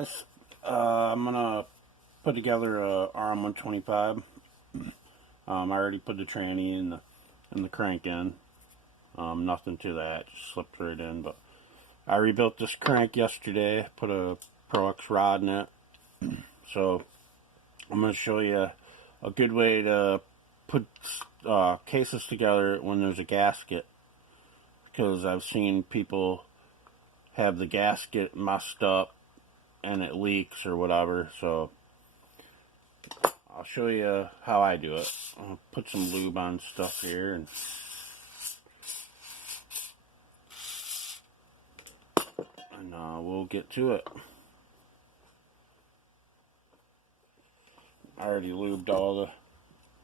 guys, I'm gonna put together a rm125. I already put the tranny in the crank in. Nothing to that, just slipped right in. But I rebuilt this crank yesterday, put a Pro X rod in it. So I'm gonna show you a good way to put cases together when there's a gasket, because I've seen people have the gasket messed up and it leaks or whatever. So I'll show you how I do it. I'll put some lube on stuff here, and we'll get to it. I already lubed all the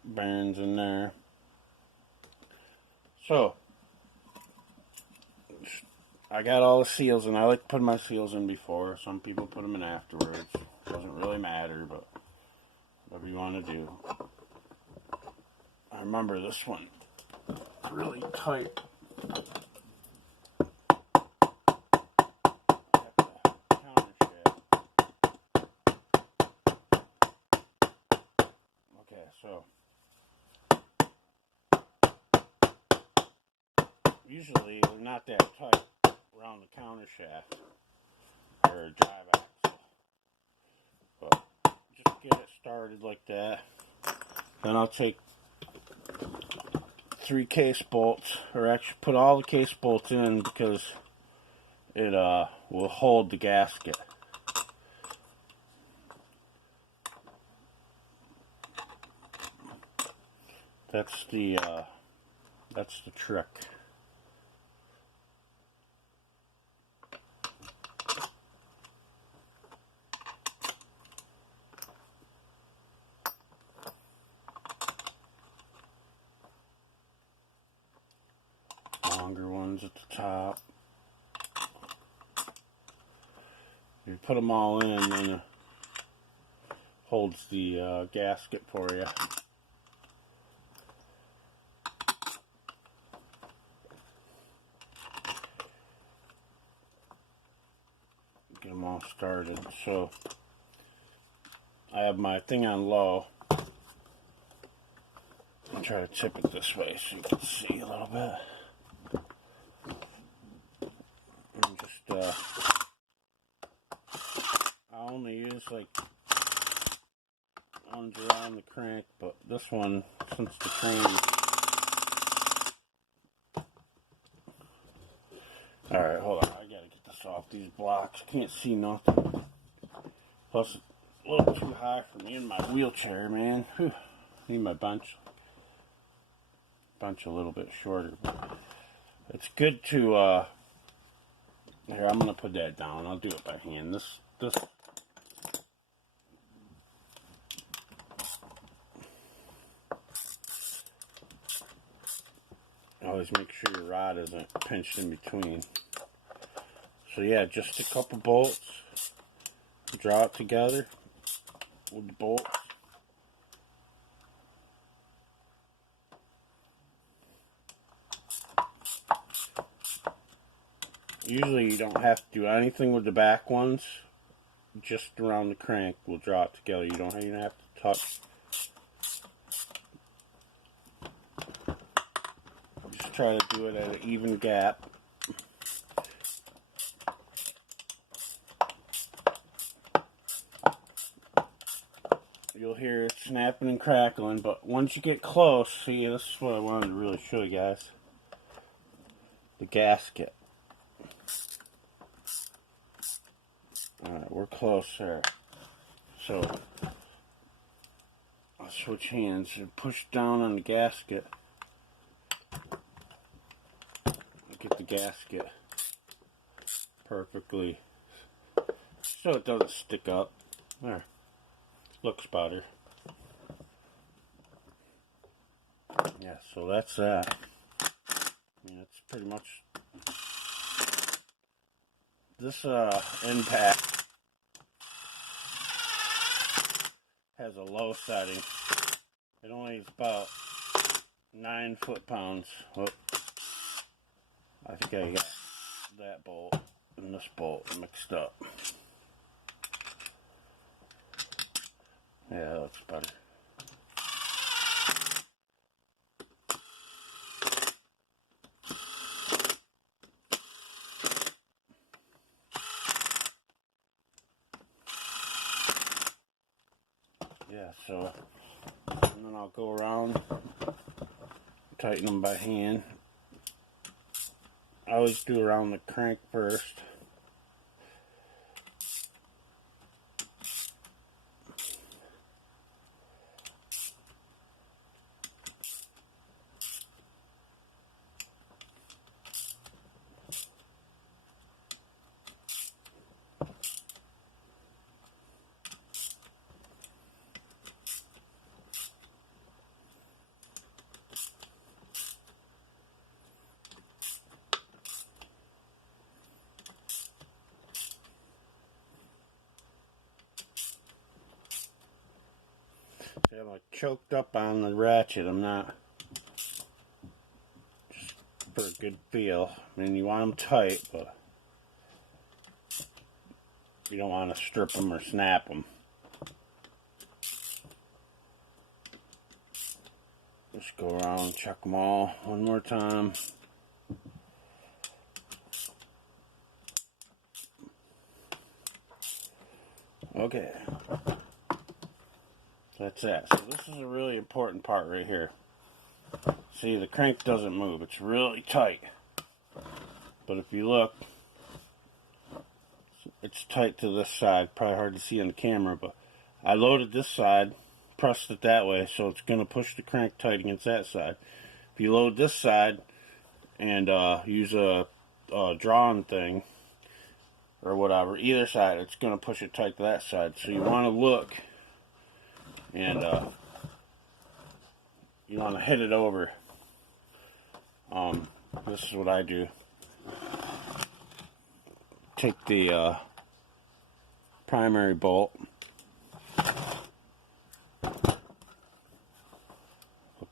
bearings in there. So I got all the seals, and I like to put my seals in before. Some people put them in afterwards. Doesn't really matter, but whatever you want to do. I remember this one really tight. Okay, so usually they're not that tight around the counter shaft or drive axle, but just get it started like that. Then I'll take 3 case bolts, or actually put all the case bolts in, because it will hold the gasket. That's the trick. Longer ones at the top. You put them all in, and it holds the gasket for you. Get them all started. So I have my thing on low. I'll try to tip it this way so you can see a little bit. And just I only use like ones around the crank, but this one, since the train. Alright, hold on, I gotta get this off these blocks. Can't see nothing. Plus, a little too high for me in my wheelchair, man. Whew. Need my bench a little bit shorter. But it's good to, here, I'm gonna put that down. I'll do it by hand. This always make sure your rod isn't pinched in between. So yeah, just a couple bolts. Draw it together with the bolts. Usually you don't have to do anything with the back ones. Just around the crank will draw it together. You don't even have to touch. Just try to do it at an even gap. You'll hear it snapping and crackling, but once you get close, see, this is what I wanted to really show you guys. The gasket. Alright, we're close there. So, I'll switch hands and push down on the gasket. Get the gasket perfectly so it doesn't stick up. There. Looks better. Yeah, so that's that. I mean, it's pretty much this impact has a low setting. It only is about 9 foot-pounds. Oh, I think I got that bolt and this bolt mixed up. Yeah, that looks better. Yeah, so, and then I'll go around, tighten them by hand. I always do around the crank first. See, I'm like choked up on the ratchet. I'm not, just for a good feel. I mean, you want them tight, but you don't want to strip them or snap them. Just go around, check them all one more time. Okay. That's that. So this is a really important part right here. See, the crank doesn't move. It's really tight. But if you look, it's tight to this side. Probably hard to see on the camera, but I loaded this side, pressed it that way, so it's going to push the crank tight against that side. If you load this side and use a drawing thing or whatever, either side, it's going to push it tight to that side. So you want to look and you want to hit it over. This is what I do. Take the primary bolt, flip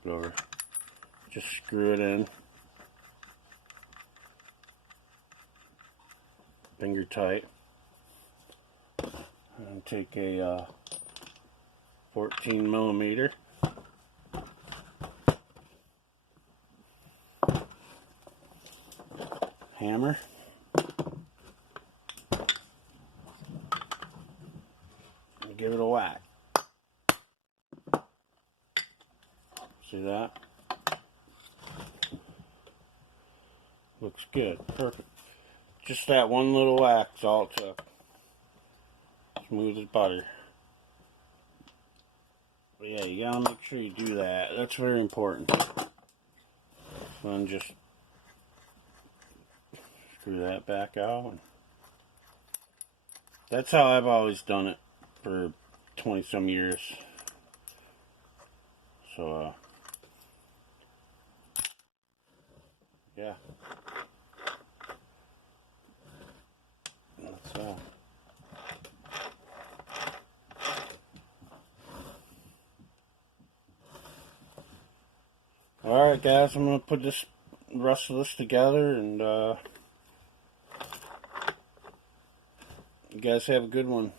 it over, just screw it in, finger tight, and take a 14 millimeter. Hammer. And give it a whack. See that? Looks good. Perfect. Just that one little whack is all it took. Smooth as butter. But yeah, you gotta make sure you do that. That's very important. Then just screw that back out. That's how I've always done it for 20 some years. So yeah, that's alright guys, I'm gonna put the rest of this together, and you guys have a good one.